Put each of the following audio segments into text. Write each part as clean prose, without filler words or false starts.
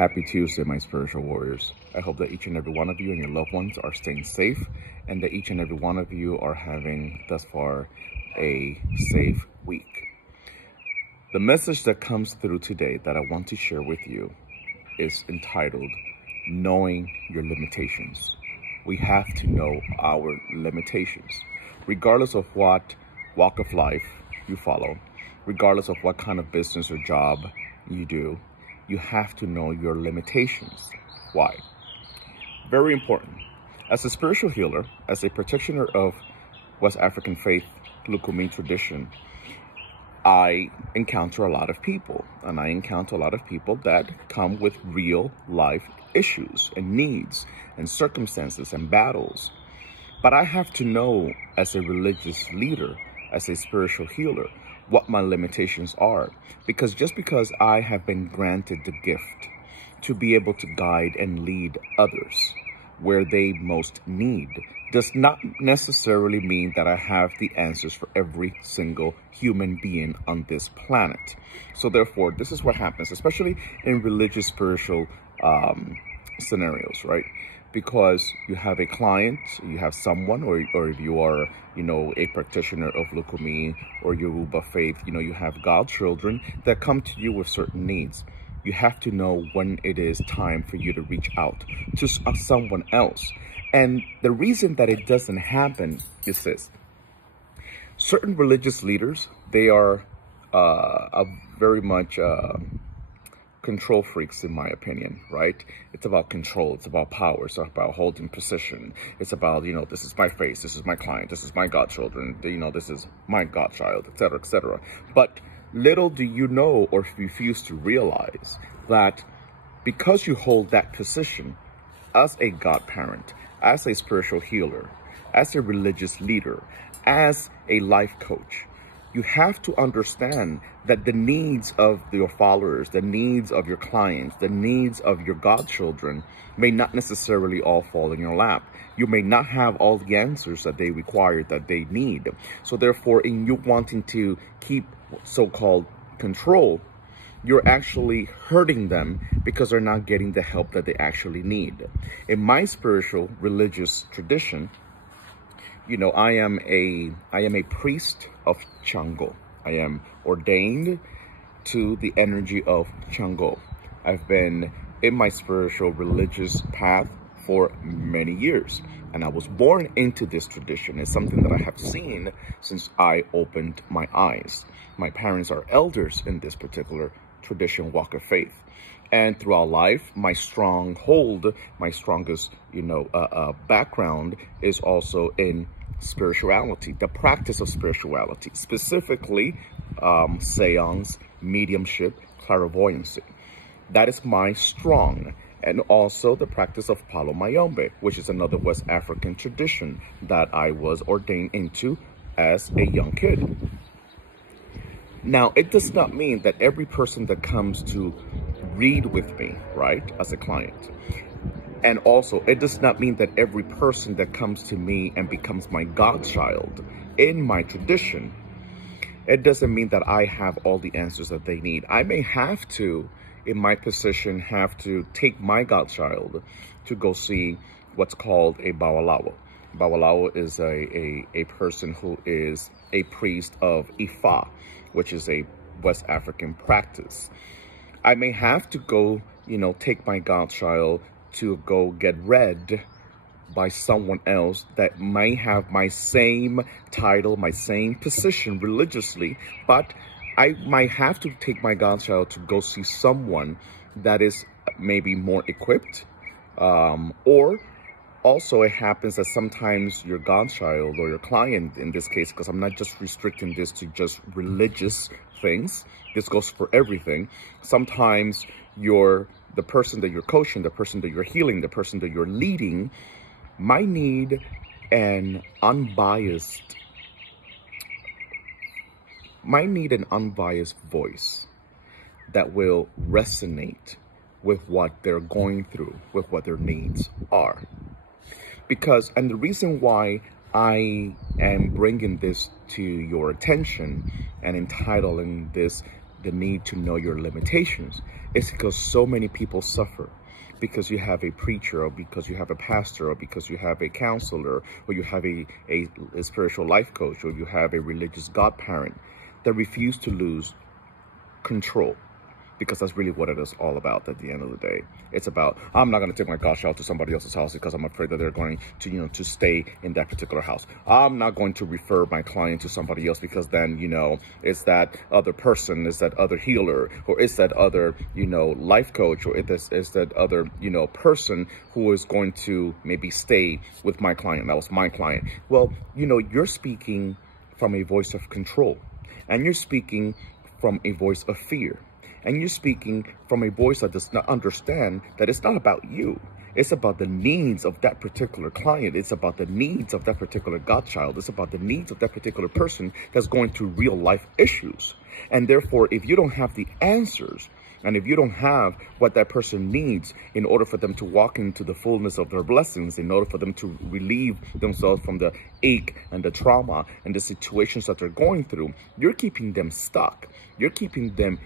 Happy Tuesday, my spiritual warriors. I hope that each and every one of you and your loved ones are staying safe, and that each and every one of you are having, thus far, a safe week. The message that comes through today that I want to share with you is entitled, Knowing Your Limitations. We have to know our limitations. Regardless of what walk of life you follow, regardless of what kind of business or job you do, you have to know your limitations. Why? Very important. As a spiritual healer, as a practitioner of West African faith, Lukumi tradition, I encounter a lot of people, and I encounter a lot of people that come with real life issues and needs and circumstances and battles. But I have to know, as a religious leader, as a spiritual healer, what my limitations are. Because just because I have been granted the gift to be able to guide and lead others where they most need does not necessarily mean that I have the answers for every single human being on this planet. So therefore, this is what happens, especially in religious, spiritual scenarios, right? Because you have a client, you have someone, or if you are, a practitioner of Lukumi or Yoruba faith, you have godchildren that come to you with certain needs. You have to know when it is time for you to reach out to someone else. And the reason that it doesn't happen is this. Certain religious leaders, they are very much control freaks, in my opinion, right? It's about control. It's about power. It's about holding position. It's about, this is my face. This is my client. This is my godchildren. This is my godchild, etc., etc. But little do you know or refuse to realize that because you hold that position as a godparent, as a spiritual healer, as a religious leader, as a life coach, you have to understand that the needs of your followers, the needs of your clients, the needs of your godchildren may not necessarily all fall in your lap. You may not have all the answers that they require, that they need. So therefore, in you wanting to keep so-called control, you're actually hurting them because they're not getting the help that they actually need. In my spiritual religious tradition, I am a priest of Chango. I am ordained to the energy of Chango. I've been in my spiritual religious path for many years, and I was born into this tradition. It's something that I have seen since I opened my eyes. My parents are elders in this particular tradition, walk of faith. And throughout life, my strongest, background is also in spirituality, the practice of spirituality, specifically seance, mediumship, clairvoyancy. That is my strong. And also the practice of Palo Mayombe, which is another West African tradition that I was ordained into as a young kid. Now, it does not mean that every person that comes to read with me, right, as a client, and also it does not mean that every person that comes to me and becomes my godchild in my tradition, it doesn't mean that I have all the answers that they need. I may have to, in my position, have to take my godchild to go see what's called a Bawalawo. Bawalawo is a person who is a priest of Ifa, which is a West African practice. I may have to go, take my godchild to go get read by someone else that may have my same title, my same position religiously, but I might have to take my godchild to go see someone that is maybe more equipped, or also it happens that sometimes your godchild or your client, in this case, because I'm not just restricting this to just religious things, this goes for everything. Sometimes the person that you're coaching, the person that you're healing, the person that you're leading might need an unbiased voice that will resonate with what they're going through, with what their needs are. And the reason why I am bringing this to your attention and entitling this the need to know your limitations is because so many people suffer because you have a preacher, or because you have a pastor, or because you have a counselor, or you have a spiritual life coach, or you have a religious godparent that refuse to lose control. Because that's really what it is all about at the end of the day. It's about, I'm not going to take my gosh out to somebody else's house because I'm afraid that they're going to, to stay in that particular house. I'm not going to refer my client to somebody else because then, it's that other person, it's that other healer, or it's that other, life coach, or it's that other, person who is going to maybe stay with my client. That was my client. Well, you're speaking from a voice of control, and you're speaking from a voice of fear. And you're speaking from a voice that does not understand that it's not about you. It's about the needs of that particular client. It's about the needs of that particular godchild. It's about the needs of that particular person that's going through real life issues. And therefore, if you don't have the answers, and if you don't have what that person needs in order for them to walk into the fullness of their blessings, in order for them to relieve themselves from the ache and the trauma and the situations that they're going through, you're keeping them stuck. You're keeping them,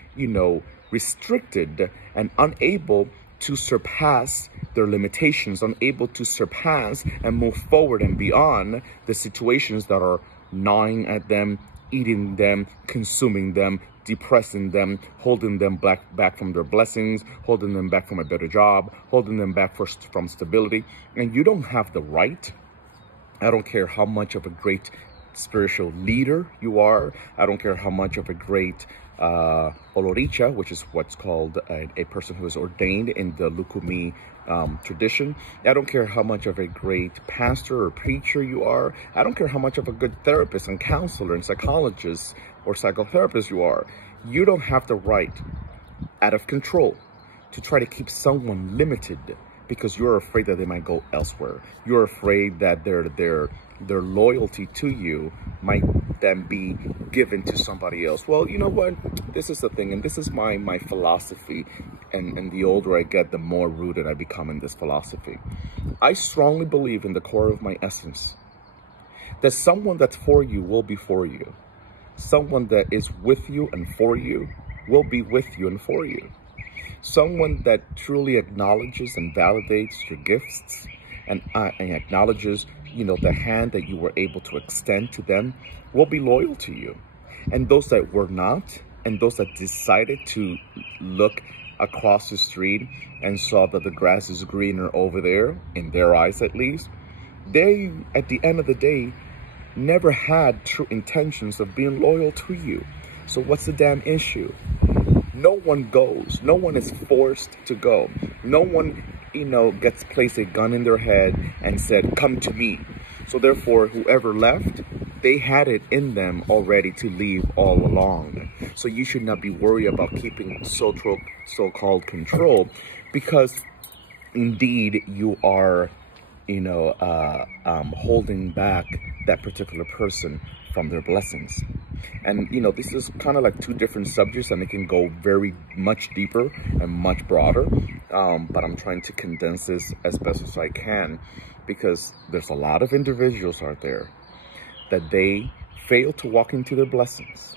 restricted and unable to surpass their limitations, unable to surpass and move forward and beyond the situations that are gnawing at them, eating them, consuming them, depressing them, holding them back from their blessings, holding them back from a better job, holding them back from stability. And you don't have the right. I don't care how much of a great spiritual leader you are. I don't care how much of a great oloricha, which is what's called a person who is ordained in the Lukumi tradition. I don't care how much of a great pastor or preacher you are. I don't care how much of a good therapist and counselor and psychologist or psychotherapist you are. You don't have the right, out of control, to try to keep someone limited because you're afraid that they might go elsewhere. You're afraid that their loyalty to you might then be given to somebody else. Well, you know what? This is the thing, and this is my philosophy. And the older I get, the more rooted I become in this philosophy. I strongly believe in the core of my essence that someone that's for you will be for you. Someone that is with you and for you will be with you and for you. Someone that truly acknowledges and validates your gifts and acknowledges, the hand that you were able to extend to them will be loyal to you. And those that were not, and those that decided to look across the street and saw that the grass is greener over there, in their eyes at least, they, at the end of the day, never had true intentions of being loyal to you. So what's the damn issue? No one goes. No one is forced to go. No one, gets placed a gun in their head and said, come to me. So therefore, whoever left, they had it in them already to leave all along. So you should not be worried about keeping so-called control, because indeed you are, holding back that particular person from their blessings. And, this is kind of like two different subjects, and it can go very much deeper and much broader. But I'm trying to condense this as best as I can, because there's a lot of individuals out there that they fail to walk into their blessings,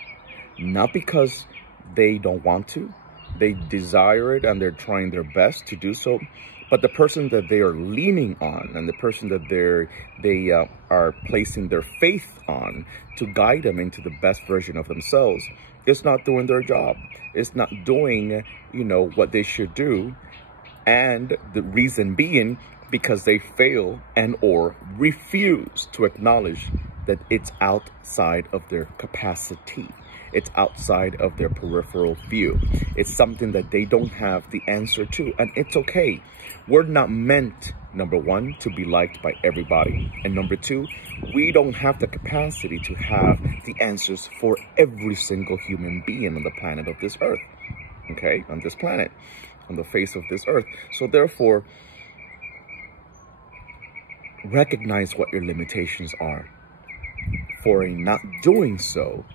not because they don't want to. They desire it and they're trying their best to do so. But the person that they are leaning on, and the person that they are placing their faith on to guide them into the best version of themselves, is not doing their job. It's not doing, what they should do. And the reason being because they fail and or refuse to acknowledge that it's outside of their capacity. It's outside of their peripheral view. It's something that they don't have the answer to, and it's okay. We're not meant, number one, to be liked by everybody. And number two, we don't have the capacity to have the answers for every single human being on the planet of this earth. Okay? On this planet, on the face of this earth. So therefore, recognize what your limitations are. For in not doing so,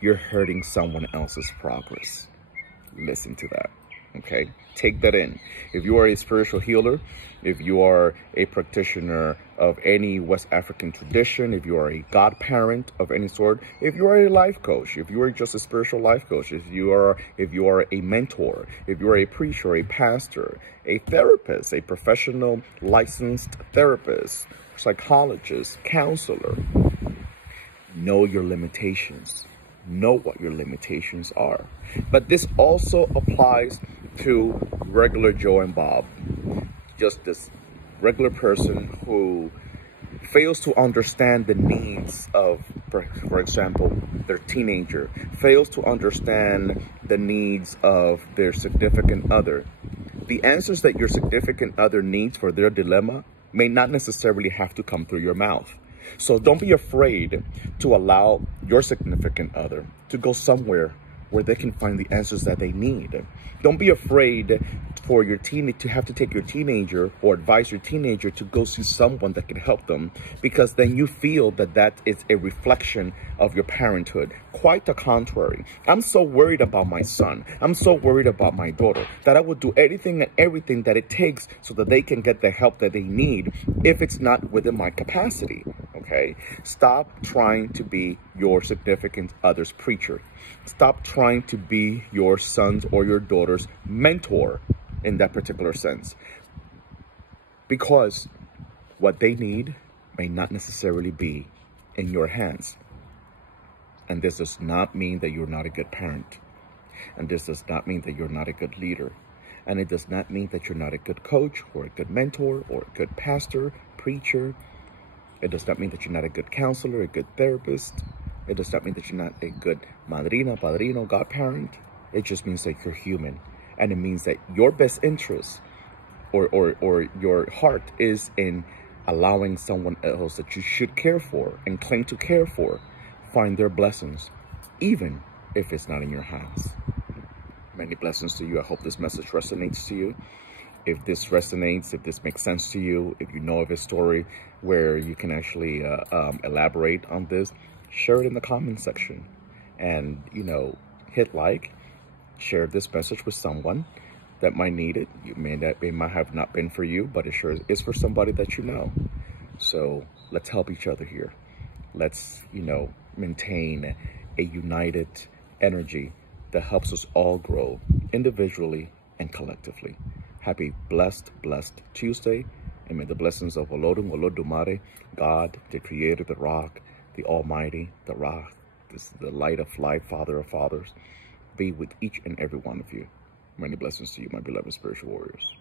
you're hurting someone else's progress. Listen to that. Okay, take that in. If you are a spiritual healer, if you are a practitioner of any West African tradition, if you are a godparent of any sort, if you are a life coach, if you are just a spiritual life coach, if you are a mentor, if you are a preacher, a pastor, a therapist, a professional licensed therapist, psychologist, counselor, know your limitations. Know what your limitations are. But this also applies to regular Joe and Bob, just this regular person who fails to understand the needs of, for example, their teenager, fails to understand the needs of their significant other. The answers that your significant other needs for their dilemma may not necessarily have to come through your mouth. So don't be afraid to allow your significant other to go somewhere where they can find the answers that they need. Don't be afraid for your to have to take your teenager or advise your teenager to go see someone that can help them, because then you feel that that is a reflection of your parenthood. Quite the contrary. I'm so worried about my son. I'm so worried about my daughter that I would do anything and everything that it takes so that they can get the help that they need if it's not within my capacity. Okay? Stop trying to be your significant other's preacher. Stop trying to be your son's or your daughter's mentor in that particular sense, because what they need may not necessarily be in your hands. And this does not mean that you're not a good parent. And this does not mean that you're not a good leader. And it does not mean that you're not a good coach or a good mentor or a good pastor, preacher. It does not mean that you're not a good counselor, a good therapist. It does not mean that you're not a good madrina, padrino, godparent. It just means that you're human. And it means that your best interest or your heart is in allowing someone else that you should care for and claim to care for find their blessings, even if it's not in your hands. Many blessings to you. I hope this message resonates to you. If this resonates, if this makes sense to you, if you know of a story where you can actually elaborate on this, share it in the comment section. And, hit like, share this message with someone that might need it. It might have not been for you, but it sure is for somebody that you know. So let's help each other here. Let's, maintain a united energy that helps us all grow individually and collectively. Happy, blessed Tuesday. And may the blessings of Olodum, Olodumare, God, the Creator, the Rock, the Almighty, the Rock, the Light of Light, Father of Fathers, be with each and every one of you. Many blessings to you, my beloved spiritual warriors.